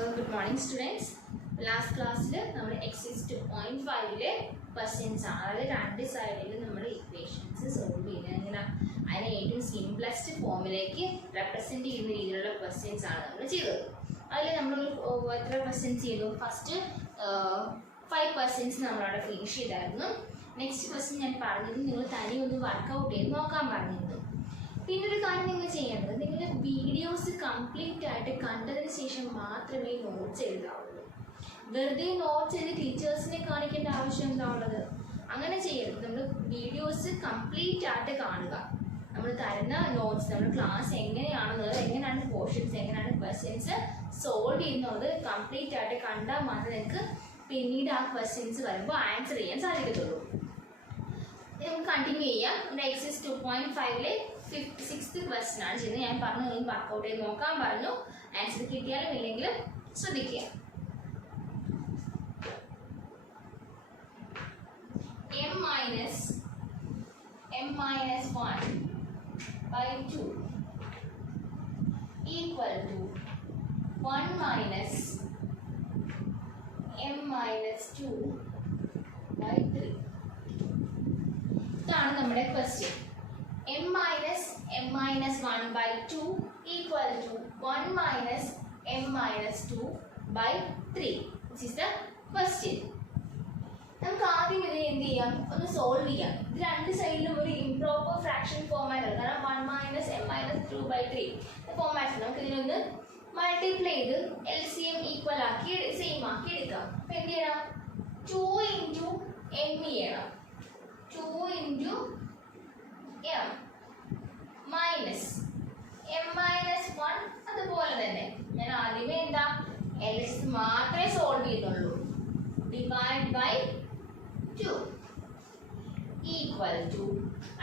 Good morning students. Last class നമ്മൾ excise 2.5 questions ആണ്. അതായത് രണ്ട് സൈഡിൽ നമ്മൾ ഇക്വേഷൻസ് സോൾവ് ചെയ്യുന്നത് എങ്ങനെ അതിനെ ഏറ്റവും സിംപ്ലസ്റ്റ് ഫോമിലേക്ക് റെപ്രസെൻറ്റ് ചെയ്യുന്ന രീതിയിലുള്ള ക്വസ്റ്റ്യൻസ് ആണ് നമ്മൾ ചെയ്തത്. അതിൽ നമ്മൾ എത്ര ക്വസ്റ്റ്യൻസ് ചെയ്തു? ഫസ്റ്റ് 5 ക്വസ്റ്റ്യൻസ് നമ്മളവിടെ ഫിനിഷ് ചെയ്തായിരുന്നു. നെക്സ്റ്റ് ക്വസ്റ്റ്യൻ ഞാൻ പറഞ്ഞത് നിങ്ങൾ തനി ഒന്ന് വർക്കൗട്ട് ചെയ്ത് നോക്കാൻ പറഞ്ഞിരുന്നു. പിന്നെ ഒരു കാര്യം നിങ്ങൾ ചെയ്യേണ്ടത്, നിങ്ങൾ വീഡിയോസ് കംപ്ലീറ്റ് ആയിട്ട് കണ്ടതിന് ശേഷം മാത്രമേ നോട്ട്സ് എഴുതാവുള്ളൂ. വെറുതെ നോട്ട്സ് എഴുതി ടീച്ചേഴ്സിനെ കാണിക്കേണ്ട ആവശ്യം എന്താ ഉള്ളത്? അങ്ങനെ ചെയ്യരുത്. നമ്മൾ വീഡിയോസ് കംപ്ലീറ്റ് ആയിട്ട് കാണുക. നമ്മൾ തരുന്ന നോട്ട്സ്, നമ്മൾ ക്ലാസ് എങ്ങനെയാണ് പോർഷൻസ്, എങ്ങനെയാണ് ക്വസ്റ്റ്യൻസ് സോൾവ് ചെയ്യുന്നത് കംപ്ലീറ്റ് ആയിട്ട് കണ്ടാൽ മാത്രമേ നിങ്ങൾക്ക് പിന്നീട് ആ ക്വസ്റ്റ്യൻസ് വരുമ്പോൾ ആൻസർ ചെയ്യാൻ സാധിക്കത്തുള്ളൂ. നമുക്ക് കണ്ടിന്യൂ ചെയ്യാം. നമ്മുടെ എക്സൈസ് 2.5 6th ക്വസ്റ്റ്യൻ ആണ് ചെയ്യുന്നത്. ഞാൻ പറഞ്ഞു നിങ്ങൾ വർക്കൗട്ട് ചെയ്ത് നോക്കാൻ പറഞ്ഞു. ആൻസർ കിട്ടിയാലും ഇല്ലെങ്കിലും ശ്രദ്ധിക്കുക. m minus 1 by 2 equal to 1 minus m minus 2 by 3. ഇതാണ് നമ്മുടെ question. m minus 1 by 2 equal to 1 minus m minus 2 by 3. This is the question. നമുക്ക് ആദ്യം ഇത് എന്ത് ചെയ്യാം? ഒന്ന് സോൾവ് ചെയ്യാം. ഇത് രണ്ട് സൈഡിലും ഒരു ഇംപ്രോപ്പർ ഫ്രാക്ഷൻ ഫോമാറ്റ് ആണ്. കാരണം 1 minus m minus 2 by 3 format. നമുക്ക് ഇതിനൊന്ന് മൾട്ടിപ്ലൈ ചെയ്ത് LCM ഈക്വൽ ആക്കി സെയിം ആക്കി എടുക്കാം. അപ്പം എന്ത് ചെയ്യണം? 2 into m ചെയ്യണം. 2 into m minus m minus 1 അതുപോലെ തന്നെ. ഞാൻ ആദ്യമേ എന്താ LS മാത്രമേ സോൾവ് ചെയ്യുന്നുള്ളൂ. ഡിവൈഡ് ബൈ 2 equal to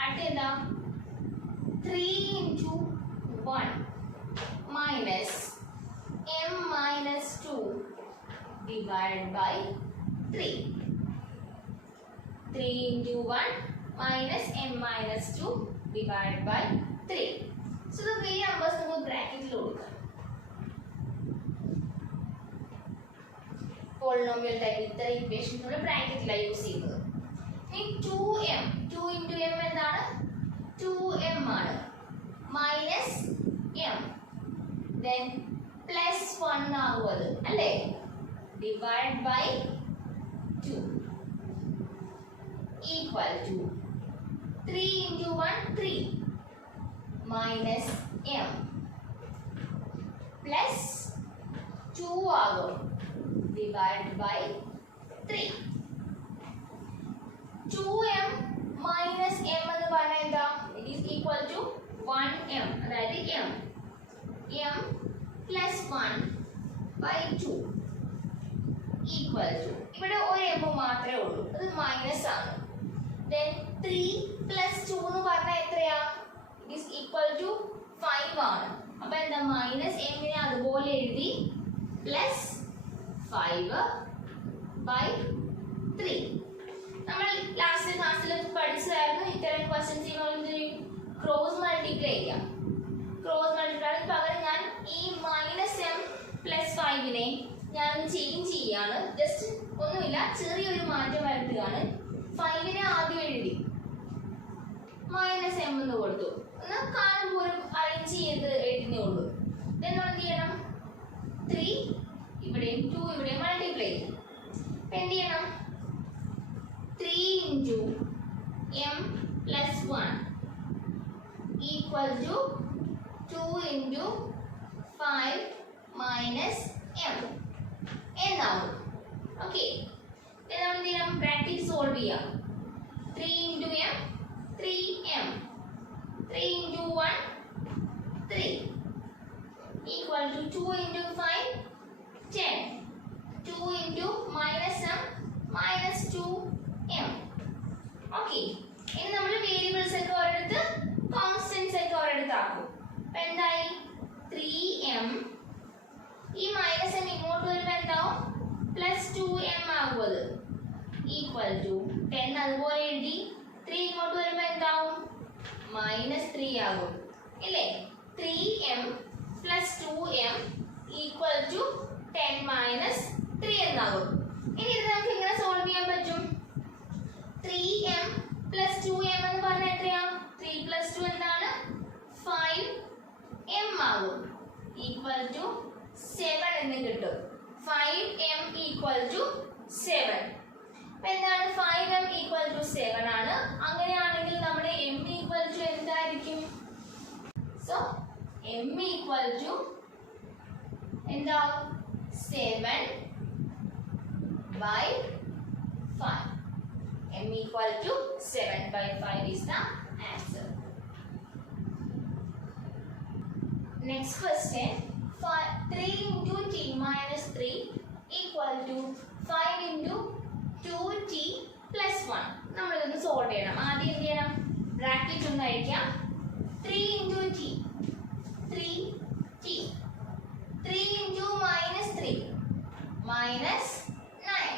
അടുത്ത എന്താ 3 into 1 minus m minus 2 divided by 3. 3 into 1 minus m minus 2 divided by 3. So the three numbers നമുക്ക് ബ്രാക്കറ്റിൽ കൊടുക്കാം. പോളിനോമിയൽ ടൈപ്പ് ഇത്തരം ഇക്വേഷൻസ് നമ്മൾ ബ്രാക്കറ്റിലാണ് യൂസ് ചെയ്യുന്നത്. ഇനി 2m 2 into m എന്താണ്? 2m ആണ്. മൈനസ് m then പ്ലസ് 1 ആകും അത് അല്ലേ? Divide by 2 equal to 3 into 1 3 minus m plus 2 ആകും divided by 3. 2m minus m എന്ന് പറഞ്ഞാൽ എന്താ? It is equal to 1m. അതായത് m plus 1 by 2 equal to ഇവിടെ ഒരു m മാത്രമേ ഉള്ളൂ, അത് മൈനസ് ആണ്. Then 3 plus 2 എന്ന് പറഞ്ഞാൽ എത്രയാ? It is equal to 5 ആണ്. അപ്പൊ എന്താ? മൈനസ് എമ്മിനെ അതുപോലെ എഴുതി പ്ലസ് 5 by 3. നമ്മൾ ലാസ്റ്റ് ക്ലാസ്സിൽ പഠിച്ചതായിരുന്നു ഇത്തരം ക്വസ്റ്റ്യൻസ് ചെയ്യുമ്പോൾ ക്രോസ് മൾട്ടിപ്ലൈ ചെയ്യാം. ക്രോസ് മൾട്ടിപ്ലൈ പകരം ഞാൻ ഈ മൈനസ് എം പ്ലസ് 5നെ ഞാൻ ചേഞ്ച് ചെയ്യാണ്. ജസ്റ്റ് ഒന്നുമില്ല, ചെറിയൊരു മാറ്റം വരുത്തുകയാണ്. 5നെ ആദ്യം എഴുതി മൈനസ് എം എന്ന് കൊടുത്തു. എന്നാൽ കാലം പോലും അറേഞ്ച് ചെയ്ത് എഴുതുന്നേ ഉള്ളൂ. ദെൻ നമ്മൾ എന്ത് ചെയ്യണം? 3 ഇവിടെയും 2 ഇവിടെയും മൾട്ടിപ്ലൈ ചെയ്യും. എന്ത് ചെയ്യണം? 3 into m plus 1 equal to 2 into 5 minus m എന്നാവും. ഓക്കെ, നമ്മൾ എന്ത് ചെയ്യണം? ബ്രാക്കറ്റ് സോൾവ് ചെയ്യാം. 3 into m 3m 3 into 1 3 equal to 2 into 5 10 2 into minus m minus 2m. Okay, ഇനി നമ്മൾ വേരിയബിൾസ് ഒക്കെ ഒരിടത്ത് കോൺസ്റ്റന്റ്സ് ഒക്കെ ഒരിടത്ത് ആക്കും. അപ്പം എന്തായി? 3m ഈ മൈനസ് എം ഇങ്ങോട്ട് വരുമ്പോൾ എന്താവും? പ്ലസ് 2m ആകും. അത് ഈക്വൽ ടു 10 അതുപോലെ എഴുതി. 3 ഇങ്ങോട്ട് വരുമ്പോൾ എന്താവും? മൈനസ് 3 ആകും ഇല്ലേ? 3m plus 2m equal to 10 minus 3 എന്നാകും. ഇനി ഇത് നമുക്ക് എങ്ങനെ സോൾവ് ചെയ്യാൻ പറ്റും? 3m പ്ലസ് 2m എന്ന് പറഞ്ഞാൽ എത്രയാ? 3 പ്ലസ് 2 എന്താണ്? 5m ആകും. ഈക്വൽ ടു 7 എന്ന് കിട്ടും. 5m equal to 7. അപ്പൊ എന്താണ്? 5m ഈക്വൽ ടു 7 ആണ്. അങ്ങനെയാണെങ്കിൽ നമ്മുടെ m ഈക്വൽ ടു എന്തായിരിക്കും? സോ m ഈക്വൽ ടു എന്താ? 7 by 5. m equal to 7 by 5 is the answer. Next question. 3 into t minus 3 equal to 5 into 2t plus 1. നമ്മൾ ഇതൊന്ന് solve ചെയ്യണം. ആദ്യം എന്ത് ചെയ്യണം? ബ്രാക്കറ്റ് ഒന്ന് അഴിക്കാം. 3 into t 3t 3 into minus 3 minus 9.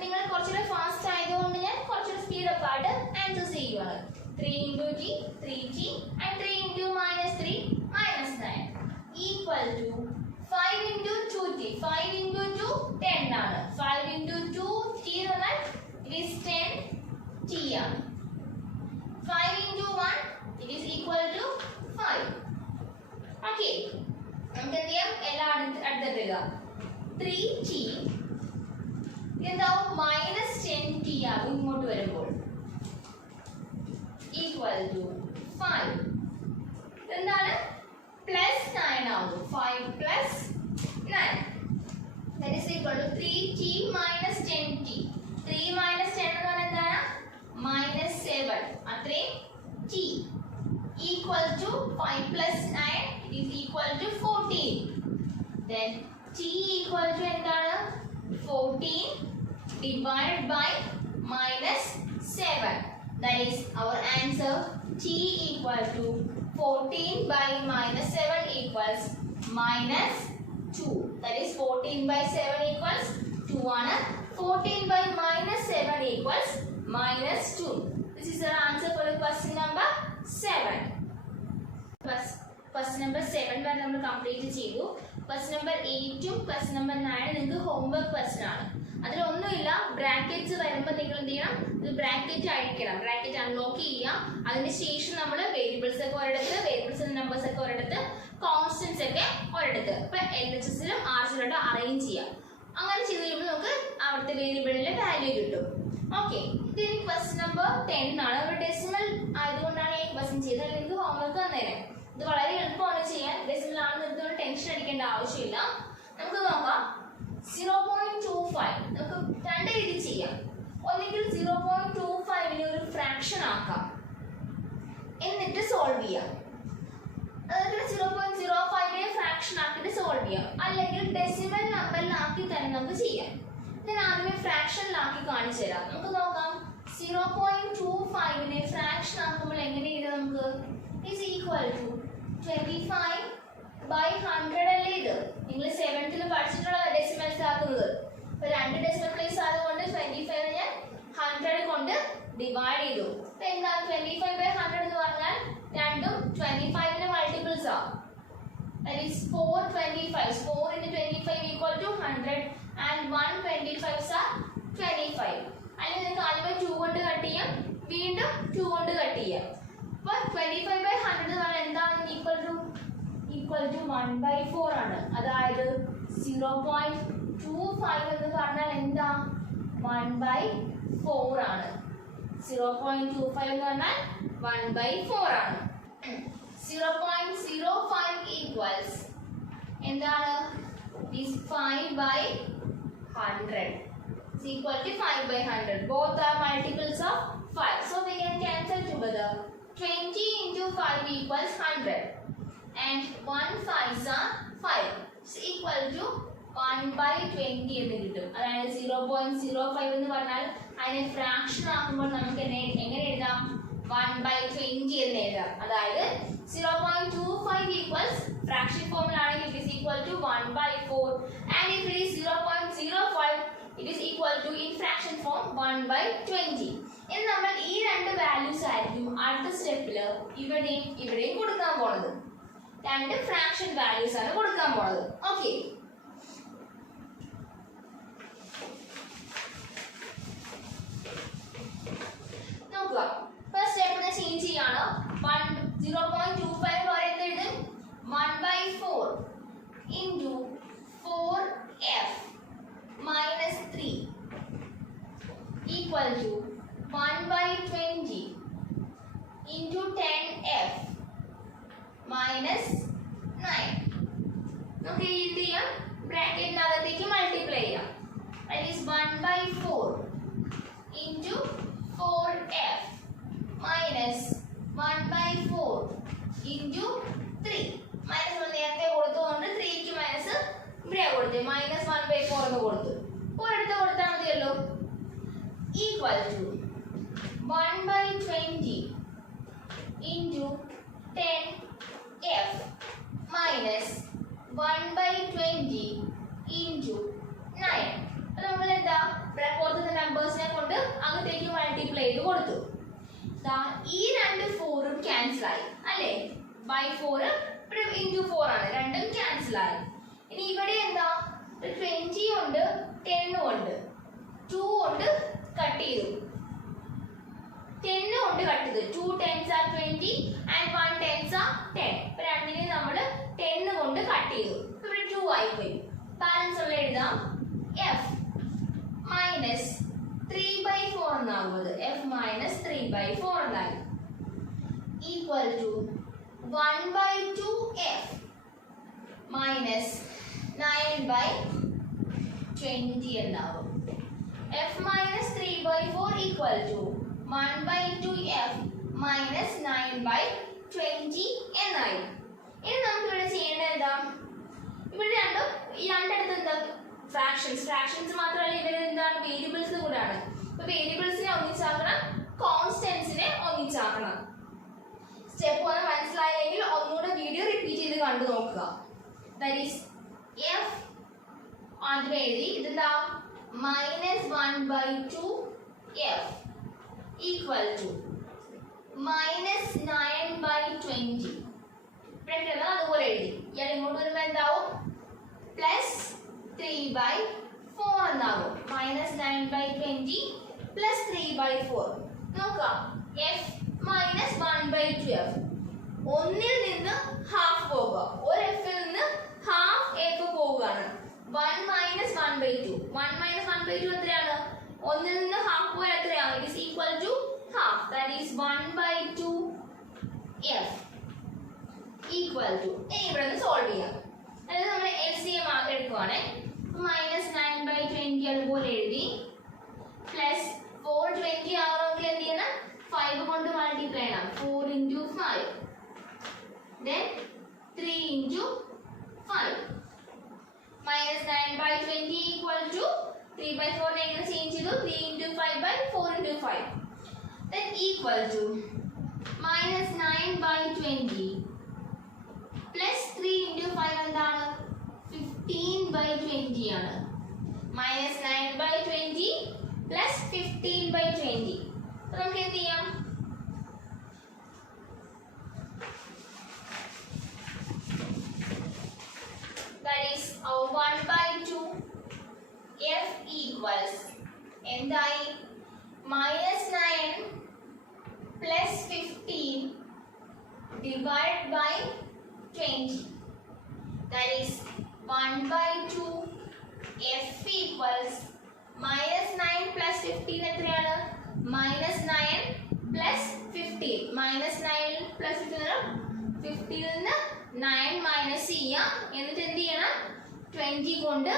നിങ്ങൾ കുറച്ചുകൂടെ ഫാസ്റ്റ് ആയതുകൊണ്ട് ഞാൻ കുറച്ചുകൂടെ സ്പീഡ് അപ്പ് ആയിട്ട് ആൻസർ ചെയ്യുവാണ്. 3 into t 3t and 3 into minus 3 minus 9 equal to 5 into 2t. 5 into 2 10 ആണ്. 5 into 2t എന്ന് പറഞ്ഞാൽ it is 10t ആണ്. 5 into 1 it is equal to 5. Okay, നമുക്ക് എന്ത് ചെയ്യാം? എല്ലാം അടുത്തിടുക. 3t എന്താവും? മൈനസ് 10t ആകും ഇങ്ങോട്ട് വരുമ്പോൾ. ഈക്വൽ ടു 5 എന്താണ്? പ്ലസ് 9 ആകും. 5 plus 9 that is equal to 3t minus 10t. 3 minus 10 എന്ന് പറഞ്ഞാൽ എന്താണ്? മൈനസ് 7. അത്രയും t equal to 5 plus 9 it is equal to 14. Then t equal to എന്താണ്? 14 divided by minus 7. That is our answer. T equal to 14 by minus 7 equals minus 2. That is 14 by 7 equals 2 ആണ്. 14 by minus 7 equals minus 2. This is our answer for the question number 7. Question number 7 വരെ നമ്മൾ complete ചെയ്തു. Question number 8 ഉം question number 9 നിങ്ങൾക്ക് homework question ആണ്. അതിലൊന്നുമില്ല, brackets വരുമ്പോൾ നിങ്ങൾ എന്ത് ചെയ്യണം? ഇത് ബ്രാക്കറ്റ് അഴിക്കണം, ബ്രാക്കറ്റ് അൺലോക്ക് ചെയ്യുക. അതിനുശേഷം നമ്മൾ വേരിയബിൾസ് ഒക്കെ ഒരിടത്ത്, വേരിയബിൾസിന്റെ നമ്പേഴ്സ് ഒക്കെ ഒരിടത്ത്, കോൺസ്റ്റൻസ് ഒക്കെ ഒരിടത്ത്. ഇപ്പൊ LHSലും RHSലും അറേഞ്ച് ചെയ്യാം. അങ്ങനെ ചെയ്ത് കഴിയുമ്പോൾ നമുക്ക് അവിടുത്തെ വേരിയബിളിന്റെ വാല്യൂ കിട്ടും. ഓക്കെ, ഇത് ക്വസ്റ്റ്യൻ നമ്പർ 10 ആണ്. ഒരു ഡെസിമൽ ആയതുകൊണ്ടാണ് ഈ ക്വസ്റ്റ്യൻ ചെയ്തത്. അല്ലെങ്കിൽ ഹോംവർക്ക് തന്നേനെ. ഇത് വളരെ എളുപ്പമാണ് ചെയ്യാൻ. ഡെസിമൽ ആണെന്ന് ഇതുകൊണ്ട് ടെൻഷൻ അടിക്കേണ്ട ആവശ്യമില്ല. നമുക്ക് നോക്കാം. 0.25 നമുക്ക് രണ്ട് രീതി ചെയ്യാം. ഒന്നെങ്കിൽ 0.25നെ ഒരു ഫ്രാക്ഷൻ ആക്കാം, എന്നിട്ട് സോൾവ് ചെയ്യാം. അതായത് 0.05നെ ഫ്രാക്ഷൻ ആക്കിയിട്ട് സോൾവ് ചെയ്യാം. അല്ലെങ്കിൽ ഡെസിമൽ നമ്പറിലാക്കി തന്നെ നമുക്ക് ചെയ്യാം. ഞാൻ ആദ്യമേ ഫ്രാക്ഷനിലാക്കി കാണിച്ചു തരാം. നമുക്ക് നോക്കാം. 0.25നെ ഫ്രാക്ഷൻ ആക്കുമ്പോൾ എങ്ങനെ എഴുതാം? നമുക്ക് ഈസ് ഈക്വൽ ടു 25 by 100 അല്ലേ ഇത്? നിങ്ങൾ 7th പഠിച്ചിട്ടുള്ള ഡെസിമൽസ് ആക്കുന്നത്. ഇപ്പൊ രണ്ട് ഡെസിമൽ പ്ലേസ് ആയതുകൊണ്ട് 25 ഞാൻ 100 കൊണ്ട് ഡിവൈഡ് ചെയ്തു. അപ്പൊ എന്താ 25 by 100 എന്ന് പറഞ്ഞാൽ രണ്ടും 25ന്റെ മൾട്ടിപ്പിൾസ് ആ. That is 4 25s. 4 into 25 equal to 100 and 1 25s are 25. അല്ലെങ്കിൽ നിങ്ങൾക്ക് ആദ്യമേ 2 കൊണ്ട് കട്ട് ചെയ്യാം, വീണ്ടും 2 കൊണ്ട് കട്ട് ചെയ്യാം. അപ്പൊ 25 by 100 എന്ന് പറഞ്ഞാൽ എന്താണ്? ഈക്വൽ ടു 1/4 ആണ്. അതായത് 0.25 എന്ന് പറഞ്ഞാൽ എന്താ? 1/4 ആണ്. 0.25 എന്ന് പറഞ്ഞാൽ 1/4 ആണ്. 0.05 equals എന്താണ്? Is 5/100. Is equal to 5/100. Both are multiples of 5. So we can cancel together. 20 into 5 equals 100. And 1 5s are 5. Is equal to 1/20 എന്ന് കിട്ടും. അതായത് 0.05 എന്ന് പറഞ്ഞാൽ അതിനെ ഫ്രാക്ഷൻ ആക്കുമ്പോൾ നമുക്ക് എങ്ങനെ എഴുതാം? 1/20 എന്ന് എഴുതാം. അതായത് 0.25 equals fraction formula ആണെങ്കിൽ it is equal to 1/4, and if it is 0.05 it is equal to in fraction form 1/20. ഇനി നമ്മൾ ഈ രണ്ട് വാല്യൂസ് ആയിരിക്കും അടുത്ത സ്റ്റെപ്പിൽ ഇവിടെയും കൊടുക്കാൻ പോണത്. 2 ഫ്രാക്ഷൻ വാല്യൂസ് ആണ് കൊടുക്കാൻ പോണത്. ഓക്കെ, ചേഞ്ച് ചെയ്യാണ്. 0.25 എന്ത് എഴുതും? 1/4 into 4f minus 3 equal to 1/20 into 10f minus 9. നമുക്ക് എന്ത് ചെയ്യാം? ബ്രാക്കറ്റിനകത്തേക്ക് മൾട്ടിപ്ലൈ ചെയ്യാം. That is 1/4 into 4f minus 1/4 into 3. Minus 1 നേരത്തെ കൊടുത്തുകൊണ്ട് 3ക്ക് മൈനസ് ഇവിടെ കൊടുത്തു. മൈനസ് 1/4 എന്ന് കൊടുത്തു. ഒരിടത്ത് കൊടുത്താൽ മതിയല്ലോ. Equal to 1/20 into 10f minus 1/20 into 9. അപ്പോൾ നമ്മൾ എന്താ പുറത്തുള്ള നമ്പേഴ്സിനെ കൊണ്ട് അങ്ങോട്ടേക്ക് മൾട്ടിപ്ലൈ ചെയ്ത് കൊടുത്തു. ഈ രണ്ട് 4ഉം ക്യാൻസൽ ആയി അല്ലേ? ബൈ 4 ഇവിടെ ഇൻറ്റു 4 ആണ്. രണ്ടും ക്യാൻസൽ ആയി. ഇനി ഇവിടെ എന്താ? 20 ഉണ്ട്, 10 ഉണ്ട്, 2 കൊണ്ട് കട്ട് ചെയ്തു. 10 കൊണ്ട് കട്ട് ചെയ്തു. 2 10s are 20 and 1 10s are 10. അപ്പോൾ രണ്ടിനെ നമ്മൾ 10 കൊണ്ട് കട്ട് ചെയ്തു. ഇവിടെ 2 ആയിപ്പോയി. ബാലൻസ് ഉള്ള എഴുതാം. f minus 3/4 എന്നാകുന്നത്. f മൈനസ് 3/4 എന്നായി. ഈക്വൽ ടു 1/2f minus 9/20 എന്നാവും. f minus 3/4 equal to 1/2f minus 9/20 എന്നായി. ഇനി നമുക്ക് ഇവിടെ ചെയ്യേണ്ടത് എന്താ? ഇവിടെ ഈ രണ്ടിടത്ത് എന്താ? ഫ്രാക്ഷൻസ് മാത്രമല്ല, ഇവർ എന്താണ്? വേരിയബിൾസ് കൂടാണ്. അപ്പൊ വേരിയബിൾസിനെ ഒന്നിച്ചാക്കണം, കോൺസ്റ്റൻസിനെ ഒന്നിച്ചാക്കണം. സ്റ്റെപ്പ് 1 മനസ്സിലായില്ലെങ്കിൽ ഒന്നുകൂടെ വീഡിയോ റിപ്പീറ്റ് ചെയ്ത് കണ്ടു നോക്കുക. ദാറ്റ് ഈസ് f ആദ്യം എഴുതി. ഇതെന്താ? Minus 1/2f equal to minus 9/20. ഇവിടെ അതുപോലെ എഴുതി. ഇയാൾ ഇങ്ങോട്ട് വരുമ്പോൾ എന്താവും? പ്ലസ് 3/4 എന്നാകും. Minus 9/20 plus 3/4. നോക്കാം. f minus 1/2f. ഒന്നിൽ നിന്ന് ഹാഫ് പോവുക. ഒരു എഫിൽ നിന്ന് ഹാഫ് എഫ് പോവുകയാണ്. 1 മൈനസ് 1/2. 1 മൈനസ് 1/2 എത്രയാണ്? ഒന്നിൽ നിന്ന് ഹാഫ് പോയാൽ എത്രയാണ്? It is equal to half. That is 1/2f equal to. ഇനി ഇവിടെ നിന്ന് സോൾവ് ചെയ്യാം. അതായത് നമ്മൾ LCM എടുക്കുവാണ്. മൈനസ് 9/20 അതുപോലെ എഴുതി. പ്ലസ് 420 ആവണമെങ്കിൽ എന്ത് ചെയ്യണം? 5 കൊണ്ട് മൾട്ടിപ്ലൈ ചെയ്യണം. 4 into 5 then 3 into 5 minus 9/20 equal to 3/4 നെ എങ്ങനെ ചേഞ്ച് ചെയ്തു? 3 into 5/4 into 5 then equal to minus 9/20 plus 3 into 5 എന്താണ്? 15/20 ആണ്. minus 9/20 plus 15/20. അപ്പോൾ നമുക്ക് എന്ത് ചെയ്യാം? That is 1/2 f equals എന്തായി? minus 9 plus 15 divided by 20. That is 1/2 f equals minus 9 plus 15 എത്രയാണ്? minus 9 plus 15. minus 9 plus 15 നിന്ന് 9 മൈനസ് ചെയ്യാം. എന്നിട്ട് എന്ത് ചെയ്യണം? 20 കൊണ്ട്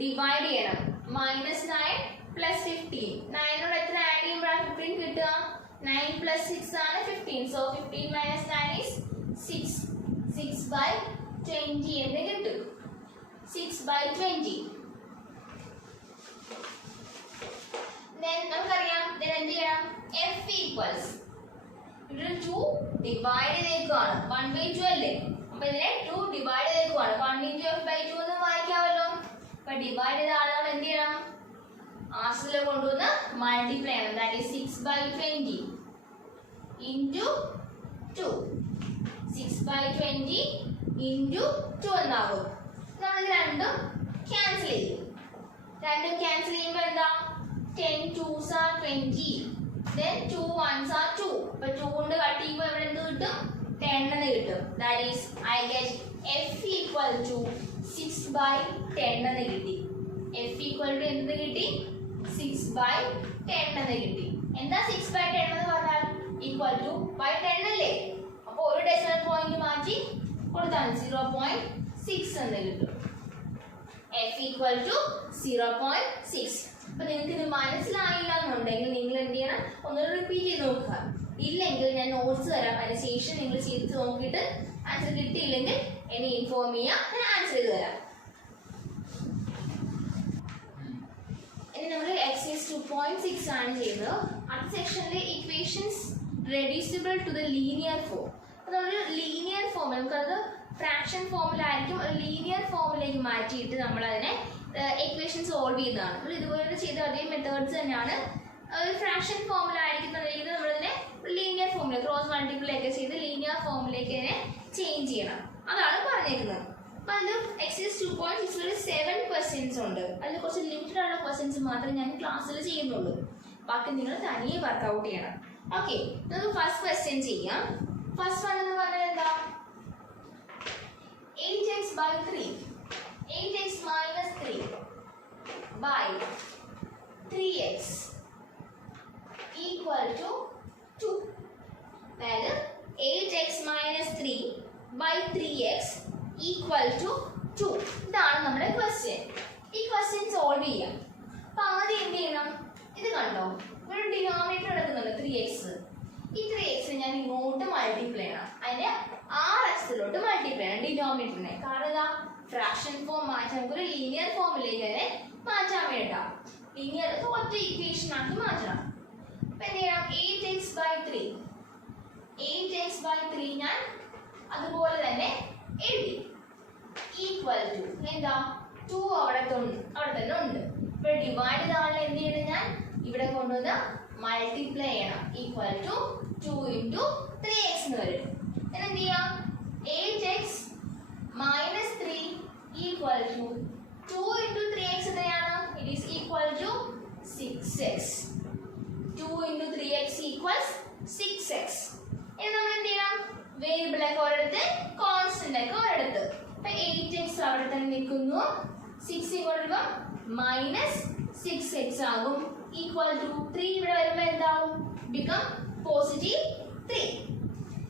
ഡിവൈഡ് ചെയ്യണം. minus 9 plus 15. 9 എത്ര ആഡ് ചെയ്യുമ്പോഴാണ് 15 കിട്ടുക? 9 plus 6 ആണ് 15. So 15 minus 9 is 6. 6/20 എന്ന് കിട്ടും. 6/20. Then നമുക്കറിയാം എന്ത് ചെയ്യണം? f equals ഇവിടെ 2 ഡിവൈഡ് ചെയ്തേക്കുവാണ്. 1/2 അല്ലേ? അപ്പൊ ഇതിനെ 2 ഡിവൈഡ് ചെയ്തേക്കുവാണ്. 1 into f/2 എന്ന് വായിക്കാമല്ലോ. അപ്പൊ ഡിവൈഡ് ചെയ്ത ആൾ നമ്മൾ എന്ത് ചെയ്യണം? ആർസിൽ കൊണ്ടുവന്ന് മൾട്ടിപ്ലൈ ചെയ്യണം. That is 6/20 into 2. 6/20 into 2 എന്നാകും. നമ്മൾ രണ്ടും ക്യാൻസൽ ചെയ്തു. രണ്ടും ക്യാൻസൽ ചെയ്യുമ്പോൾ എന്താ? 10 2s are 20 then 2 ones are 2. അപ്പോൾ 2 കൊണ്ട് കട്ട് ചെയ്യുമ്പോൾ ഇവിടെ എന്ത് കിട്ടും? 10 എന്ന് കിട്ടും. That is I get f equal to 6/10 എന്ന് കിട്ടി. f equal to എന്ത് കിട്ടി? 6/10 എന്ന് കിട്ടി. എന്താ 6/10 എന്ന് പറഞ്ഞാൽ equal to by 10 അല്ലേ? അപ്പോൾ ഒരു ഡെസിമൽ പോയിന്റ് മാറ്റി കൊടുത്താൽ 0.6 എന്ന് കിട്ടും. f equal to 0.6. അപ്പോൾ നിങ്ങൾക്ക് ഇത് മനസ്സിലായില്ല എന്നുണ്ടെങ്കിൽ നിങ്ങൾ എന്ത് ചെയ്യണം? ഒന്ന് റിപ്പീറ്റ് ചെയ്ത് നോക്കുക. ഇല്ലെങ്കിൽ ഞാൻ നോട്ട്സ് തരാം, അതിന് ശേഷം നിങ്ങൾ ചെയ്ത് നോക്കിയിട്ട് ആൻസർ കിട്ടിയില്ലെങ്കിൽ എന്നെ ഇൻഫോം ചെയ്യുക, ഞാൻ ആൻസർ ചെയ്ത് തരാം. ഇനി നമ്മൾ എക്സസൈസ് 2.6 ആണ് ചെയ്യുന്നത്. അടുത്ത സെക്ഷനിലെ equations reducible to the linear form. അപ്പോൾ നമ്മൾ ലീനിയർ ഫോം, നമുക്കത് ഫ്രാക്ഷൻ ഫോമിലായിരിക്കും, ഒരു ലീനിയർ ഫോമിലേക്ക് മാറ്റിയിട്ട് നമ്മളതിനെ ഇക്വേഷൻ സോൾവ് ചെയ്യുന്നതാണ്. നമ്മൾ ഇതുപോലെ ചെയ്ത അതേ മെത്തേഡ്സ് തന്നെയാണ്. ഒരു ഫ്രാക്ഷൻ ഫോമിലായിരിക്കുന്നുണ്ടെങ്കിൽ നമ്മളിതിനെ ലീനിയർ ഫോമിൽ ക്രോസ് മൾട്ടിപ്പിൾ ഒക്കെ ചെയ്ത് ലീനിയർ ഫോമിലേക്ക് ഇതിനെ ചേഞ്ച് ചെയ്യണം. അതാണ് പറഞ്ഞിരിക്കുന്നത്. അപ്പോൾ അതിൽ എക്സസൈസ് 2.6 7 ക്വസ്റ്റ്യൻസ് ഉണ്ട്. അതിൽ കുറച്ച് ലിമിറ്റഡ് ആയിട്ടുള്ള ക്വസ്റ്റ്യൻസ് മാത്രമേ ഞാൻ ക്ലാസ്സിൽ ചെയ്യുന്നുള്ളൂ. ബാക്കി നിങ്ങൾ തനിയെ വർക്കൗട്ട് ചെയ്യണം. ഓക്കെ, നമുക്ക് ഫസ്റ്റ് ക്വസ്റ്റ്യൻ ചെയ്യാം. ഫസ്റ്റ് വൺ എന്ന് പറഞ്ഞാൽ എന്താ? 8x/3 8x minus 3 by 3x equal to 2. അതായത് 8x minus 3 by 3x equal to 2. ഇതാണ് നമ്മുടെ ക്വസ്റ്റ്യൻ. ഈ ക്വസ്റ്റ്യൻ സോൾവ് ചെയ്യാം. അപ്പോൾ ആദ്യം എന്ത് ചെയ്യണം? ഇത് കണ്ടോ, ഇവിടെ ഡിനോമിനേറ്റർ എടുക്കുന്നുണ്ട് 3x. ഈ 3x ഞാൻ ഇങ്ങോട്ട് മൾട്ടിപ്ലൈ ചെയ്യണം. അതിന്റെ RXലോട്ട് മൾട്ടിപ്ലൈ ചെയ്യണം ഡിനോമിനേറ്ററിനെ. കാരണം ഇതാ ഫ്രാക്ഷൻ ഫോം മാറ്റാൻ നമുക്കൊരു ലീനിയർ ഫോമിലേക്ക് തന്നെ മാറ്റാൻ വേണ്ട. ലീനിയർ ഒറ്റ ഇക്വേഷൻ ആക്കി മാറ്റണം. അപ്പൊ എന്ത് ചെയ്യണം? 8x/3 8x/3 ഞാൻ അതുപോലെ തന്നെ എഴുതി. ഈക്വൽ ടു എന്താ? 2 അവിടെ തന്നെ ഉണ്ട്. ഇവിടെ ഡിവൈഡ് ചെയ്താൽ എന്ത് ചെയ്യണം? ഞാൻ ഇവിടെ കൊണ്ടുവന്ന് മൾട്ടിപ്ലൈ ചെയ്യണം. ഈക്വൽ ടു 2 × 3x എന്ന് വരും. എന്ത് ചെയ്യാം? 8x minus 3 equal to 2 × 3x എത്രയാണ്? It is equal to 6x. 2 × 3x equals 6x. ഇനി നമ്മൾ എന്ത് ചെയ്യണം? വേരിയബിൾ ഒക്കെ ഒരിടത്ത്, കോൺസ്റ്റന്റ് ഒക്കെ ഒരിടത്ത്. അപ്പൊ 8x അവിടെ തന്നെ നിൽക്കുന്നു. 6 ഇങ്ങോട്ട് വരുമ്പോൾ -6x ആകും. ഈക്വൽ ടു 3 ഇവിടെ വരുമ്പോൾ എന്താവും? Become positive 3.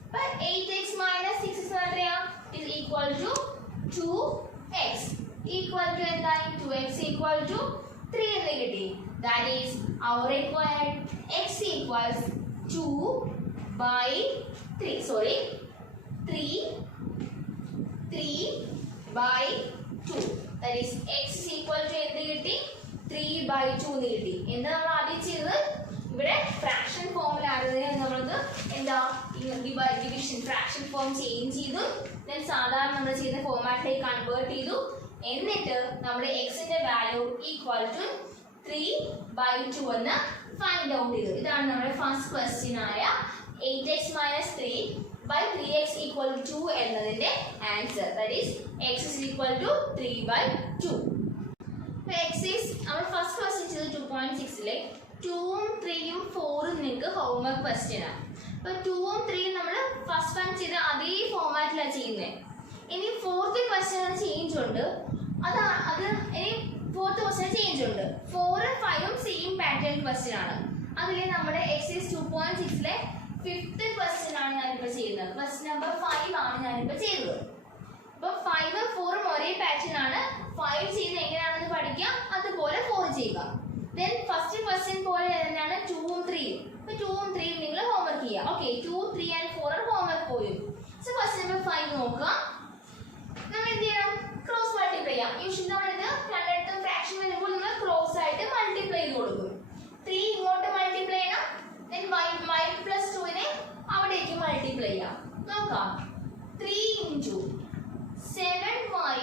അപ്പൊ 8x minus 6 എത്രയാ? is equal to 2x equal to എന്തായി? 2x equal to 3 എന്ന് കിട്ടി. That is our required x equals 2/3. Sorry, 3/2. That is x is equal to എന്ത് കിട്ടി? 3/2 എന്ന് കിട്ടി. എന്താ നമ്മൾ ആദ്യം ചെയ്തത്? ഇവിടെ ഫ്രാക്ഷൻ ഫോമിലായിരുന്നതിന് നമ്മൾക്ക് എന്താ ഡിവിഷൻ ഫ്രാക്ഷൻ ഫോം ചേഞ്ച് ചെയ്തു. ദെൻ സാധാരണ നമ്മൾ ചെയ്യുന്ന ഫോമാറ്റിലേക്ക് കൺവേർട്ട് ചെയ്തു. എന്നിട്ട് നമ്മുടെ എക്സിന്റെ വാല്യൂ ഈക്വൽ ടു 3/2 എന്ന് ഫൈൻഡ് ഔട്ട് ചെയ്തു. ഇതാണ് നമ്മുടെ ഫസ്റ്റ് ക്വസ്റ്റ്യൻ ആയ 8x - 3 by 3x equal to 2 എന്നതിന്റെ answer. That is x is equal to 3/2. അപ്പോൾ x is നമ്മൾ ഫസ്റ്റ് ക്വസ്റ്റ്യൻ ചെയ്ത് 2.6ലെ 2ഉം 3ഉം 4ഉം നിങ്ങൾക്ക് ഹോംവർക്ക് ക്വസ്റ്റ്യൻ ആണ്. അപ്പോൾ 2ഉം 3ഉം നമ്മൾ ഫസ്റ്റ് വൺ ചെയ്ത അതേ ഫോമാറ്റിലാണ് ചെയ്യുന്നത്. ഇനി ഫോർത്ത് ക്വസ്റ്റ്യൻ ചേഞ്ച് ഉണ്ട്. അത് ഇനി ഫോർത്ത് ക്വസ്റ്റ്യൻ ചേഞ്ച് ഉണ്ട്. 4ഉം 5ഉം സെയിം പാറ്റേൺ ക്വസ്റ്റ്യൻ ആണ്. അതിൽ നമ്മുടെ എക്സസൈസ് 2.6ലെ ഫിഫ്ത്ത് ക്വസ്റ്റ്യൻ ആണ് ഞാനിപ്പോൾ ചെയ്യുന്നത്. ക്വസ്റ്റ്യൻ നമ്പർ 5 ആണ് ഞാനിപ്പോൾ ചെയ്തത്. അപ്പോൾ 5ഉം 4ഉം ഒരേ പാറ്റേൺ ആണ്. 5 ചെയ്യുന്നത് എങ്ങനെയാണെന്ന് പഠിക്കാം, അതുപോലെ 4 ചെയ്യുക. ദെൻ ഫസ്റ്റ് ക്വസ്റ്റ്യൻ പോലെ തന്നെയാണ് 2ഉം 3ഉം. അപ്പോൾ 2ഉം 3ഉം നിങ്ങൾ ഹോംവർക്ക് ചെയ്യുക. ഓക്കെ, 2, 3 ആൻഡ് 4 ആണ് ഹോംവർക്ക് പോയി. സോ ക്വസ്റ്റ്യൻ നമ്പർ 5 നോക്കുക. നമ്മൾ എന്ത് ചെയ്യണം? ക്രോസ് മൾട്ടിപ്ലൈ ചെയ്യാം. യൂഷ്വലി നമ്മളിത് രണ്ടിടത്തും ഫ്രാക്ഷൻ വരുമ്പോൾ നിങ്ങൾ ക്രോസ് ആയിട്ട് മൾട്ടിപ്ലൈ ചെയ്ത് കൊടുക്കും. 3 ഇങ്ങോട്ട് മൾട്ടിപ്ലൈ ചെയ്യണം. ദെൻ y + 2നെ അവിടേക്ക് മൾട്ടിപ്ലൈ ചെയ്യാം. നോക്കാം. 3 × 7y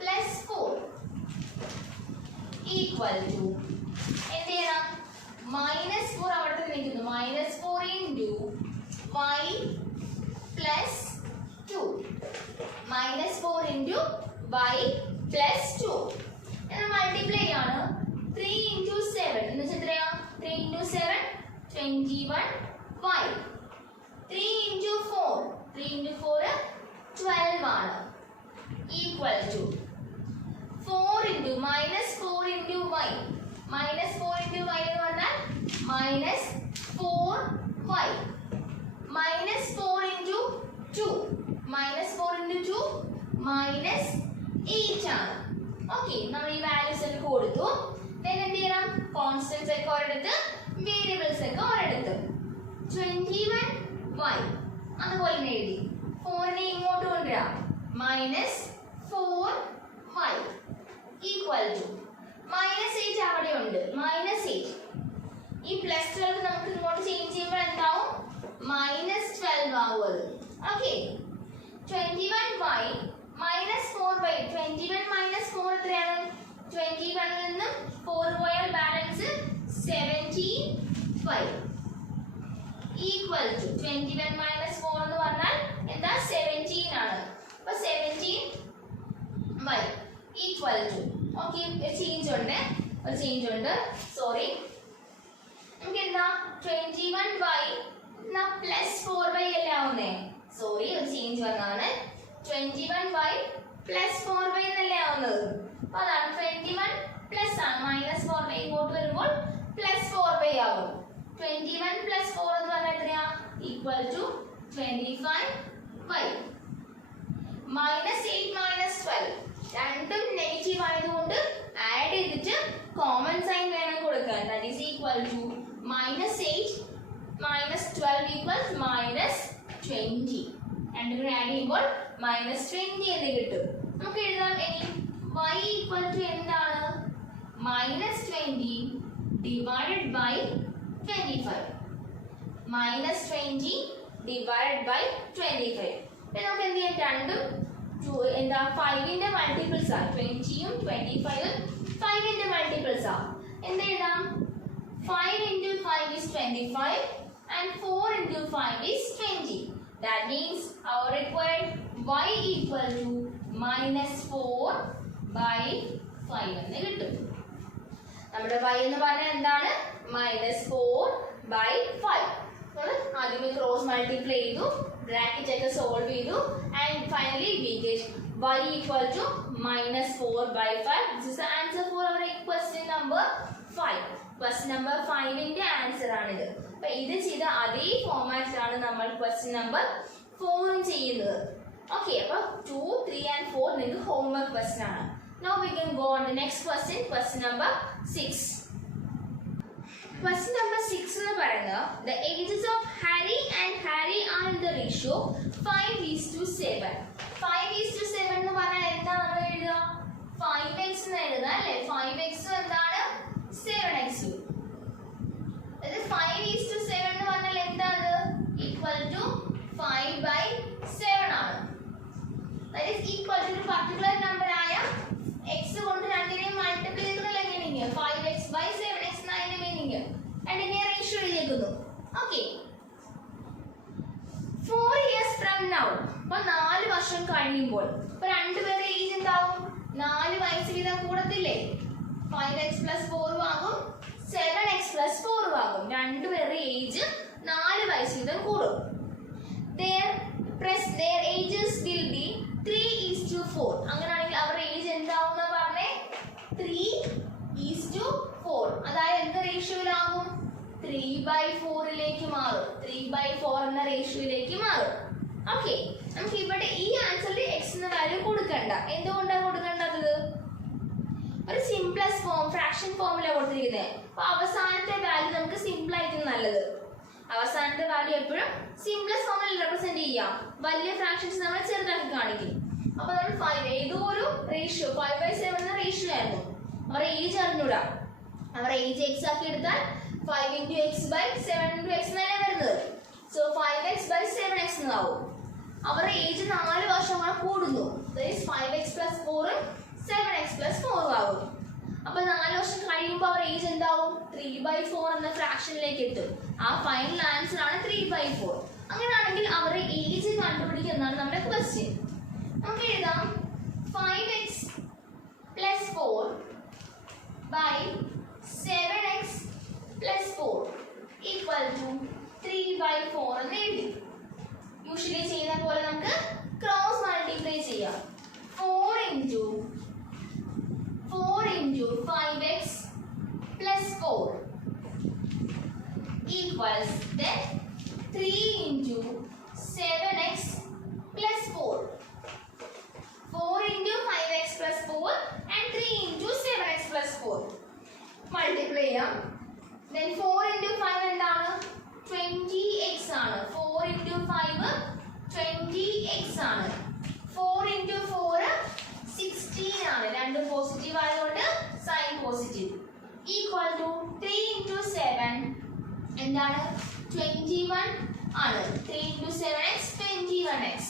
+ 4 ഈക്വൽ ടു എന്ത് ചെയ്യണം? -4 അവിടെ തന്നെ നിൽക്കുന്നു. -4 × y + 2 -4 × y + 2 എന്ന് മൾട്ടിപ്ലൈ ആണ്. 3 × 7 എന്ന് വെച്ചാൽ എത്രയാ? 3 × 7 21y. 3 into 4. 3 into 4 12 ആണ്. Equal to 4 into minus 4 into y. Minus 4 into y എന്ന് പറഞ്ഞാൽ minus 4y. Minus 4 into 2. Minus 4 into 2 minus 8 ആണ്. ഓക്കെ, നമ്മൾ ഈ വാല്യൂസ് ഒക്കെ കൊടുത്തു. then എന്ത് ചെയ്യണം? കോൺസ്റ്റന്റ്സ് ഒക്കെ ഒരിടത്ത്, വേരിയബിൾസ് ഒക്കെ ഒരിടത്ത്. 21y അതുപോലെ തന്നെ എഴുതി. 4നെ ഇങ്ങോട്ട് കൊണ്ടുവരാം. Minus 4y equal to minus 8 അവിടെ ഉണ്ട്. മൈനസ് 8 ഈ പ്ലസ് 12 നമുക്ക് ഇങ്ങോട്ട് ചേഞ്ച് ചെയ്യുമ്പോൾ എന്താവും? മൈനസ് 12 ആവും അത്. Okay, 21y minus 4y. 21 minus 4 എത്രയാണ്? 21 ൽ നിന്ന് 4 പോയാൽ balance 17y equal to 21 minus 4 എന്ന് പറഞ്ഞാൽ എന്താ? 17 ആണ്. അപ്പൊ 17y ഈക്വൽ ടു. ഓക്കെ, ഒരു ചേഞ്ച് ഉണ്ട്. സോറി, നമുക്ക് എന്താ? 21y പ്ലസ് 4y അല്ലേ ആവുന്നേ? സോറി, ഒരു ചേഞ്ച് വന്നതാണ്. 21y പ്ലസ് 4y എന്നല്ലേ ആവുന്നത്? അപ്പൊ അതാണ് 21 പ്ലസ് ആണ്. മൈനസ് 4y ഇങ്ങോട്ട് വരുമ്പോൾ പ്ലസ് 4y ആവും. 21 പ്ലസ് 4 എന്ന് പറഞ്ഞാൽ എത്രയാ? Equal to 25y. Minus 8 minus 12 രണ്ടും നെഗറ്റീവ് ആയതുകൊണ്ട് ആഡ് ചെയ്തിട്ട് കോമൺ സൈൻ വേണം കൊടുക്കാൻ. That is equal to minus 8 minus 12 equals minus 20. രണ്ടും കൂടി ആഡ് ചെയ്യുമ്പോൾ മൈനസ് 20 എന്ന് കിട്ടും. നമുക്ക് എഴുതാം ഇനി y ഈക്വൽ ടു എന്താണ്? Minus 20 divided by 25. Minus 20 divided by 25. പിന്നെ നമുക്ക് എന്ത് ചെയ്യാം? രണ്ടും എന്താ 5ന്റെ മൾട്ടിപ്പിൾസ് ആണ്. 20ഉം 25ഉം 5ന്റെ മൾട്ടിപ്പിൾസ് ആണ്. എന്ത് എഴുതാം? 5 into 5 is 25 and 4 into 5 is 20. That means our required y equal to minus 4 by 5 എന്ന് കിട്ടും. നമ്മുടെ y എന്ന് പറഞ്ഞാൽ എന്താണ്? Minus 4 by 5. ആദ്യമേ ക്രോസ് മൾട്ടിപ്ലൈ ചെയ്തു, ബ്രാക്കറ്റ് ഒക്കെ സോൾവ് ചെയ്തു, and finally we get y equal to minus 4 by 5. This is the answer for our question number 5. Question number 5ന്റെ answer ആണിത്. അപ്പൊ ഇത് ചെയ്ത അതേ ഫോർമാറ്റിലാണ് നമ്മൾ question number 4 ചെയ്യുന്നത്. ഓക്കെ, അപ്പൊ 2, 3 and 4 നിങ്ങൾക്ക് ഹോംവർക്ക് ക്വസ്റ്റ്യൻ ആണ്. Now we can go on the next question, question number 6. Question number 6 എന്ന് പറയുന്നത് the ages of Harry and Harry are in the ratio 5:7. 5:7 എന്ന് പറഞ്ഞാൽ എന്താ നമ്മൾ എഴുതുക? 5x എന്ന് എഴുതുക അല്ലേ? 5x എന്താണ്? 7x. അതായത് 5:7 എന്ന് പറഞ്ഞാൽ എന്താണ്? ഈക്വൽ ടു 5/7 ആണ്. That is equal to particular number ആയ x കൊണ്ട് രണ്ടിനെയും മൾട്ടിപ്ലൈ ചെയ്തതല്ലേ മീനിങ്? 5x/7x എന്നതിന്റെ മീനിങ്. രണ്ടിനെ റേഷ്യോ എഴുതിയിരിക്കുന്നു. Okay, 4 years from now. അപ്പൊ 4 വർഷം കഴിയുമ്പോൾ ഇപ്പൊ രണ്ടുപേരുടെ ഏജ് എന്താവും? 4 വയസ്സ് വീതം കൂടത്തില്ലേ? 5x plus 4 ആകും, 7x plus 4 ആകും. രണ്ടുപേരുടെ ഏജ് 4 വയസ്സ് വീതം കൂടും. Their ages will be 3:4. അങ്ങനെയാണെങ്കിൽ അവരുടെ ഏജ് എന്താവും എന്ന് പറഞ്ഞേ? 3:4. അതായത് എന്ത് റേഷ്യോയിലാകും? 3/4 മാറും. 3/4 എന്ന റേഷ്യോയിലേക്ക് മാറും. ഓക്കെ, നമുക്ക് ഇവിടെ ഈ ആൻസറിൽ എക്സ് എന്ന വാല്യൂ കൊടുക്കണ്ട. എന്തുകൊണ്ടാണ് കൊടുക്കേണ്ടത്? ഒരു സിംപ്ലസ്റ്റ് ഫോം, ഫ്രാക്ഷൻ ഫോമില കൊടുത്തിരിക്കുന്നത്. അപ്പൊ അവസാനത്തെ വാല്യൂ നമുക്ക് സിമ്പിൾ ആയിരിക്കും നല്ലത്. അവസാനത്തെ വാല്യൂ എപ്പോഴും സിംപ്ലസ്റ്റ് ഫോമിൽ റെപ്രസെന്റ് ചെയ്യാം. വലിയ ഫ്രാക്ഷൻസ് നമ്മൾ ചെറുതാക്കി കാണിക്കും. അപ്പൊ നമ്മൾ 5 ഏതോ ഒരു റേഷ്യോ 5/7 എന്ന റേഷ്യോ ആയിരുന്നു. അവരുടെ ഏജ് അറിഞ്ഞൂടാ. അവരുടെ ഏജ് എക്സ് ആക്കി എടുത്താൽ 5 into x/7 into x എന്നല്ലേ വരുന്നത്. സോ 5x/7x എന്നാവും. അവരുടെ ഏജ് 4 വർഷം കൂടെ കൂടുന്നു. 5x plus 4 7x plus 4 ആവും. അപ്പൊ 4 വർഷം കഴിയുമ്പോൾ അവരുടെ ഏജ് എന്താവും? 3/4 എന്ന ഫ്രാക്ഷനിലേക്ക് എത്തും. ആ ഫൈനൽ ആൻസർ ആണ് 3/4. അങ്ങനെയാണെങ്കിൽ അവരുടെ ഏജ് കണ്ടുപിടിക്കുന്നതാണ് നമ്മുടെ ക്വസ്റ്റ്യൻ. നമുക്ക് എഴുതാം 5x plus 4 by 7x plus 4. Equal to 3/4 എന്ന് എഴുതി. യൂഷ്വലി ചെയ്യുന്ന പോലെ നമുക്ക് ക്രോസ് മൾട്ടിപ്ലൈ ചെയ്യാം. 4 into 5x plus 4 equals then 3 into 7x plus 4. 4 into 5x plus 4 and 3 into 7x plus 4. Multiply ചെയ്യാം. Then 4 into 5 എന്താണ്? 20x ആണ്. 4 into 5 20x ആണ്. 4 into 4 16 ആണ്. രണ്ടും പോസിറ്റീവ് ആയതുകൊണ്ട് sign positive. Equal to 3 into 7 എന്താണ്? 21 ആണ്. 3 into 7x 21x.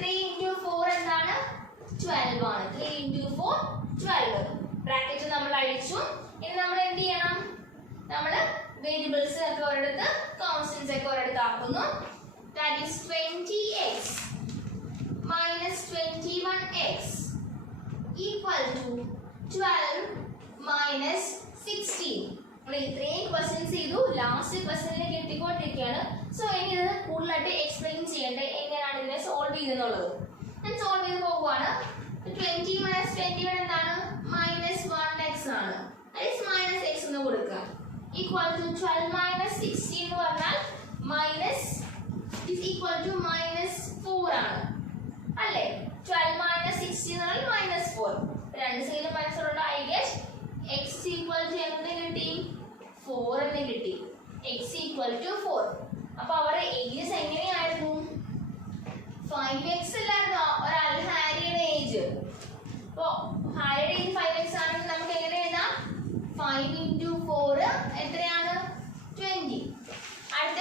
3 into 4 എന്താണ്? 12 ആണ്. 3 into 4 12. ബ്രാക്കറ്റ് നമ്മൾ അഴിച്ചു. ഇനി നമ്മൾ എന്ത് ചെയ്യണം? നമ്മൾ വേരിയബിൾസ് ഒക്കെ ഒരിടത്ത് കോൺസ്റ്റന്റ്സ് ഒക്കെ ഒരിടത്ത് ആക്കുന്നു. That is 20x minus 21x equal to 12 minus 16. നമ്മൾ ഇത്രയും ക്വസ്റ്റ്യൻസ് ചെയ്തു. ലാസ്റ്റ് ക്വസ്റ്റ്യനിലേക്ക് എത്തിക്കൊണ്ടിരിക്കുകയാണ്. സോ ഇനി ഇത് കൂടുതലായിട്ട് എക്സ്പ്ലെയിൻ ചെയ്യേണ്ടത് എങ്ങനെയാണ് ഇതിനെ സോൾവ് ചെയ്തെന്നുള്ളത്. ഞാൻ സോൾവ് ചെയ്ത് പോകുവാണ്. 20 minus 21 എന്താണ്? minus 1x ആണ്. That is minus x എന്ന് കൊടുക്കുക. Equal to 12 minus 16 എന്ന് പറഞ്ഞാൽ minus is equal to minus 4 ആണ്. അല്ലേ? 12 minus 16 എന്ന് പറഞ്ഞാൽ minus 4. രണ്ട് സൈഡിലും മൈനസ് ഉള്ളതുകൊണ്ട് I get x equal to എന്ന് കിട്ടി 4 എന്ന് കിട്ടി. x equal to 4. അപ്പോൾ അവിടെ ഏജ് എങ്ങനെയായിരുന്നു? 5x അല്ലായിരുന്നോ ഒരാൾ ഹാരിയുടെ ഏജ്? അപ്പോൾ ഹാരിയുടെ ഏജ് 5x ആണെങ്കിൽ നമുക്ക് എങ്ങനെ എഴുതാം? 5 into 4 എത്രയാണ്? 20. അടുത്ത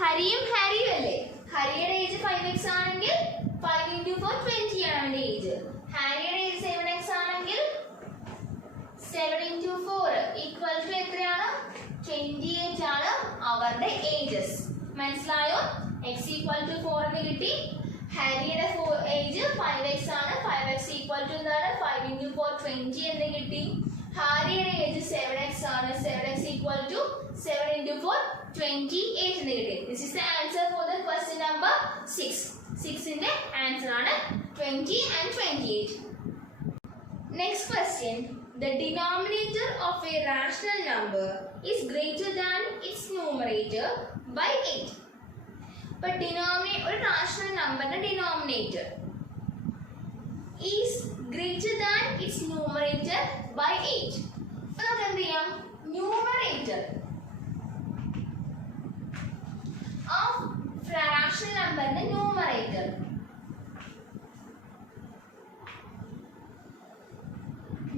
ഹരിയും ഹാരിയും അല്ലേ? ഹരിയുടെ ഏജ് 5x ആണെങ്കിൽ 5 into 4 20 ആണ് അവന്റെ ഏജ്. ഹാരിയുടെ ഏജ് 7x ആണെങ്കിൽ 7 into 4 equal to എത്രയാണ്? 28 ആണ് അവരുടെ ഏജസ്. മനസ്സിലായോ? x equal to 4 എന്ന് കിട്ടി. ഹാരിയുടെ ഏജ് 5x ആണ്. 5x equal to എന്താണ്? 5 into 4 20 എന്ന് കിട്ടി. ഹാരിയുടെ ഏജ് 7x ആണ്. 7x equal to 7 into 4 28 എന്ന് കിട്ടി. This is the answer for the question number 6. 6ന്റെ answer ആണ് 20 and 28. Next question. The denominator of a rational number is greater than its numerator by 8. But ഒരു rational numberന്റെ denominator is greater than its numerator by 8. അപ്പോൾ നമുക്ക് എന്ത് ചെയ്യാം? numerator of rational numberന്റെ numerator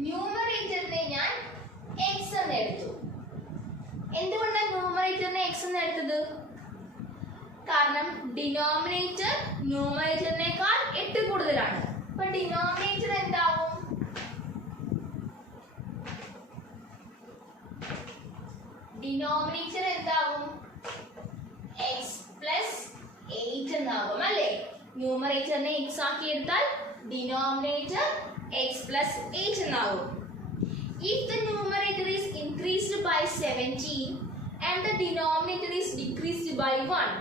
ന്യൂമറേറ്ററിനെ ഞാൻ x എന്ന് എടുത്തു. എന്തുകൊണ്ടാണ് ന്യൂമറേറ്ററിനെ x എന്ന് എടുത്തത്? കാരണം ഡിനോമിനേറ്റർ ന്യൂമറേറ്ററിനേക്കാൾ 8 കൂടുതലാണ്. അപ്പോൾ ഡിനോമിനേറ്റർ എന്താവും? ഡിനോമിനേറ്റർ എന്താവും? x plus 8 എന്നാകും അല്ലേ? ന്യൂമറേറ്ററിനെ x ആക്കി എടുത്താൽ ഡിനോമിനേറ്റർ x plus 8 എന്നാകും. If the numerator is increased by 17 and the denominator is decreased by 1,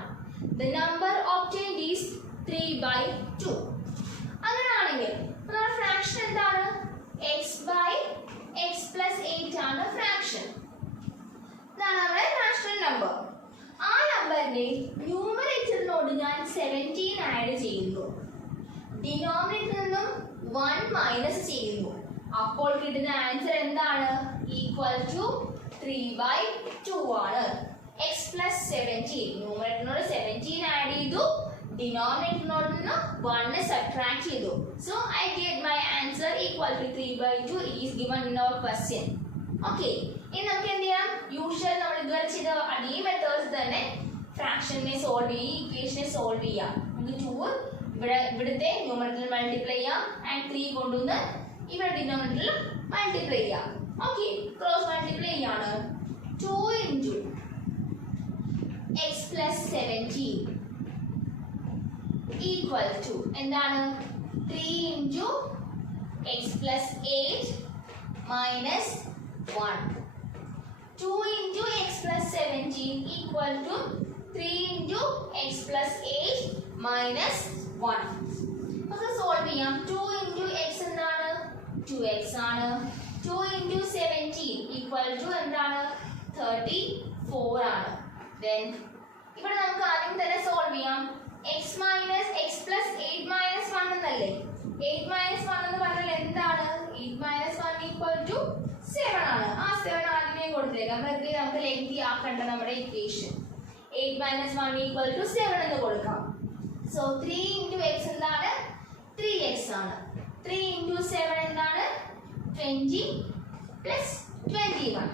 the number obtained is 3/2. അങ്ങനെയാണെങ്കിൽ നമ്മുടെ ഫ്രാക്ഷൻ എന്താണ്? x by x plus 8 ആണ് ഫ്രാക്ഷൻ. ഇതാണ് നമ്മുടെ റാഷണൽ നമ്പർ. ആ നമ്പറിന്റെ ന്യൂമറേറ്ററിനോട് ഞാൻ 17 ആഡ് ചെയ്യുന്നു. ഡിനോമിനേറ്ററിൽ നിന്നും 1 മൈനസ് ചെയ്യുന്നു. അപ്പോൾ കിട്ടുന്ന ആൻസർ എന്താണ്? ഈക്വൽ ടു 3/2 ആണ്. x plus 17 ന്യൂമറേറ്ററിനോട് 17 ആഡ് ചെയ്തു, ഡിനോമിനേറ്ററിനോട് നിന്ന് 1 സബ്ട്രാക്ട് ചെയ്തു. So I get my answer equal to 3/2. It is given in our question. Okay, ഇനി നമുക്ക് എന്ത് ചെയ്യാം? യൂഷ്വൽ നമ്മൾ ഇതുവരെ ചെയ്ത അതേ മെത്തേഡ്സ് തന്നെ ഫ്രാക്ഷനെ സോൾവ് ചെയ്യും, ഇക്വേഷനെ സോൾവ് ചെയ്യാം. നമുക്ക് 2 ഇവിടുത്തെ ന്യൂമറേറ്ററിൽ മൾട്ടിപ്ലൈ ചെയ്യാം ആൻഡ് 3 കൊണ്ടുവന്ന് ഇവിടെ ഡിനോമിനേറ്ററിൽ മൾട്ടിപ്ലൈ ചെയ്യാം. ഓക്കെ, ക്രോസ് മൾട്ടിപ്ലൈ ചെയ്യാണ്. 2 into x plus 17 equal to എന്താണ്? 3 into x plus 8 minus 1. 2 into x plus 17 equal to 3 into x plus 8 minus 1. നമുക്ക് സോൾവ് ചെയ്യാം. 2 into x എന്താണ്? 2x ആണ്. 2 into 17 equal to എന്താണ്? 34 ആണ്. Then ഇവിടെ നമുക്ക് ആദ്യം തന്നെ സോൾവ് ചെയ്യാം. x minus x plus 8 minus 1 എന്നല്ലേ? 8 minus 1 എന്ന് പറഞ്ഞാൽ എന്താണ്? 8 minus 1 equal to 7 ആണ്. ആ 7 ആദ്യമേ കൊടുത്തേക്കാം. വെറുതെ നമുക്ക് ലെങ്തി ആക്കണ്ട നമ്മുടെ ഇക്വേഷൻ. 8 minus 1 equal to 7 എന്ന് കൊടുക്കാം. So 3 into x എന്താണ്? 3x ആണ്. 3 into 7 എന്താണ്? 20 plus 21.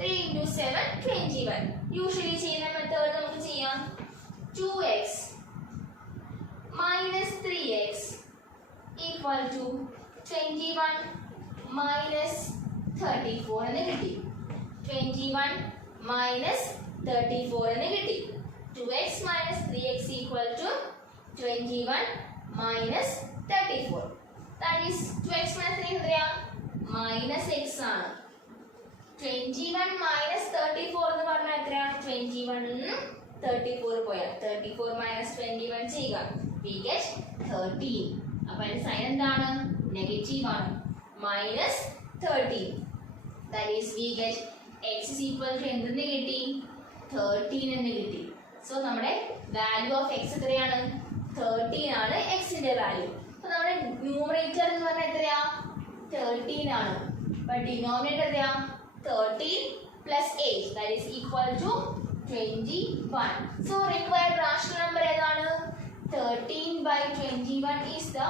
3 into 7 21. യൂഷ്വലി ചെയ്യുന്ന മെത്തേഡ് നമുക്ക് ചെയ്യാം. 2x minus 3x equal to 21 minus 34 എന്ന് കിട്ടി. 21 minus 34 എന്ന് കിട്ടി. 2x minus 3x equal to 21 minus 34. That is 2x minus 3 എത്രയാ? minus x ആണ്. 21 minus 34 എന്ന് പറഞ്ഞാൽ എത്രയാ? 21 34 പോയാൽ 34 minus 21 ചെയ്യുക. We get 13. അപ്പോൾ അതിന്റെ സൈൻ എന്താണ്? നെഗറ്റീവ് ആണ്. minus 13. That is we get x is equal to എന്തെന്ന് കിട്ടി? 13 എന്ന് കിട്ടി. സോ നമ്മുടെ വാല്യൂ ഓഫ് x എത്രയാണ്? 13 ആണ് x ന്റെ വാല്യൂ. അപ്പോൾ നമ്മുടെ ന്യൂമറേറ്റർ എന്ന് പറഞ്ഞാൽ എത്രയാ? 13 ആണ്. അപ്പോൾ ഡിനോമിനേറ്റർ എത്രയാ? 13 plus 8 that is equal to 21. So required rational number ഏതാണ്? 13 by 21 is the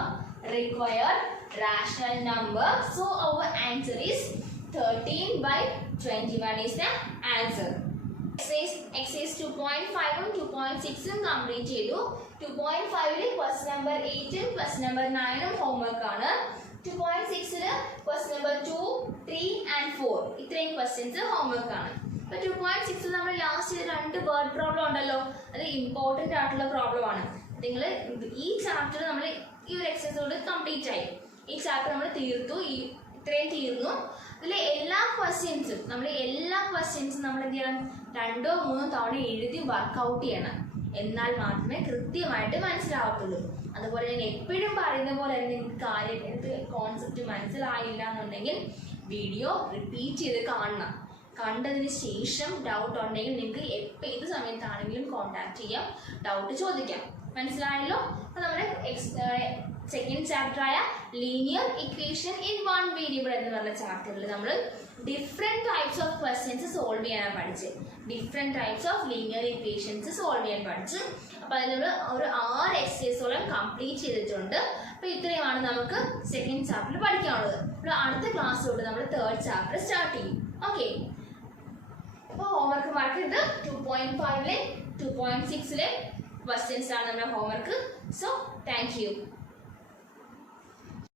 required rational number. So our answer is 13 by 21 is the answer. Exercise 2.5 ഉം 2.6 ഉം കംപ്ലീറ്റ് ചെയ്തു. 2.5 ൽ ക്വസ്റ്റ്യൻ നമ്പർ 8 ഉം ക്വസ്റ്റ്യൻ നമ്പർ 9 ഉം ഹോംവർക്ക് ആണ്. 2.6 ൽ ക്വസ്റ്റ്യൻ നമ്പർ 2, 3 and 4 ഇത്രയും ക്വസ്റ്റ്യൻസ് ഹോംവർക്ക് ആണ്. അപ്പോൾ 2.6 ൽ നമ്മൾ ലാസ്റ്റ് രണ്ട് വേർഡ് പ്രോബ്ലം ഉണ്ടല്ലോ, അത് ഇമ്പോർട്ടൻ്റ് ആയിട്ടുള്ള പ്രോബ്ലം ആണ്. നിങ്ങൾ ഈ ചാപ്റ്റർ നമ്മൾ ഈ ഒരു എക്സസൈസോട് കംപ്ലീറ്റ് ആയി. ഈ ചാപ്റ്റർ നമ്മൾ തീർത്തു, ഇത്രയും തീർന്നു. ഇതിലെ എല്ലാ ക്വസ്റ്റ്യൻസും നമ്മൾ എന്ത് ചെയ്യണം? 2 or 3 തവണ എഴുതി വർക്കൗട്ട് ചെയ്യണം. എന്നാൽ മാത്രമേ കൃത്യമായിട്ട് മനസ്സിലാവത്തുള്ളൂ. അതുപോലെ ഞാൻ എപ്പോഴും പറയുന്ന പോലെ നിങ്ങൾക്ക് കാര്യം കോൺസെപ്റ്റ് മനസ്സിലായില്ല എന്നുണ്ടെങ്കിൽ വീഡിയോ റിപ്പീറ്റ് ചെയ്ത് കാണണം. കണ്ടതിന് ശേഷം ഡൗട്ട് ഉണ്ടെങ്കിൽ നിങ്ങൾക്ക് ഏത് സമയത്താണെങ്കിലും കോൺടാക്ട് ചെയ്യാം, ഡൗട്ട് ചോദിക്കാം. മനസ്സിലായല്ലോ? അപ്പോൾ നമ്മുടെ സെക്കൻഡ് ചാപ്റ്റർ ആയ linear equation in one variable എന്ന് പറഞ്ഞ ചാപ്റ്ററിൽ നമ്മൾ different types of questions solve ചെയ്യാനാണ് പഠിച്ചത്. Different types of linear equations solve ചെയ്യാൻ പഠിച്ചു. അപ്പോൾ അതിൽ നമ്മൾ ഒരു 6 എക്സസൈസോളം കംപ്ലീറ്റ് ചെയ്തിട്ടുണ്ട്. അപ്പോൾ ഇത്രയുമാണ് നമുക്ക് സെക്കൻഡ് ചാപ്റ്ററിൽ പഠിക്കാനുള്ളത്. അപ്പോൾ അടുത്ത ക്ലാസ്സിലൂടെ നമ്മൾ തേർഡ് ചാപ്റ്റർ സ്റ്റാർട്ട് ചെയ്യും. ഓക്കെ, അപ്പോൾ ഹോംവർക്ക് മറക്കരുത്. 2.5 2.6 ക്വസ്റ്റ്യൻസ് ആണ് നമ്മുടെ ഹോംവർക്ക്. So thank you.